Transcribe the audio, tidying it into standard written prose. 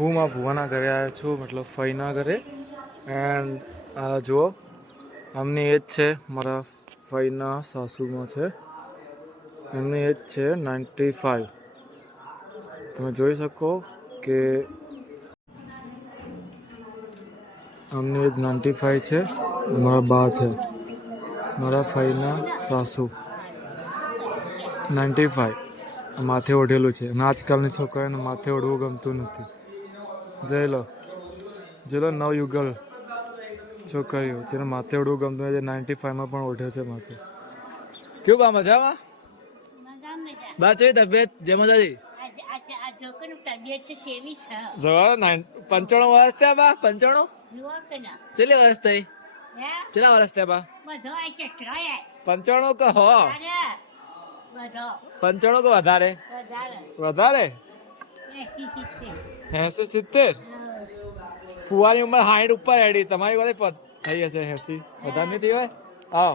હું મારા ભુવાના ઘરે આવ્યો છું, મતલબ ફઈના ઘરે. એન્ડ જુઓ, આમની એજ છે, મારા ફઈના સાસુમાં છે, એમની એજ છે 95. તમે જોઈ શકો કે આમની એજ 95 છે. મારા બા છે, મારા ફઈના સાસુ 95. માથે ઓઢેલું છે, અને આજકાલની છોકરાઓને માથે ઓઢવું ગમતું નથી. જોઈ લો, નવયુગલ છોકરીઓ જેને માથે ઓઢવું ગમતું નથી, 95માં પણ ઓઢે છે માથે. કેવું બા, મજામાં? બા છે તબિયત જય માતાજી. જવા 95 વર્ષ થયા બા. 95 કેટલી વર્ષ થઈ? કેટલા વર્ષ થયા બા? 95 કે હો? 95 કે વધારે? વધારે 80-70. ફુવાની ઉંમર 60 ઉપર હેડી, તમારી વાત થઈ હશે 80, વધારે નહીં થઈ હોય? હા,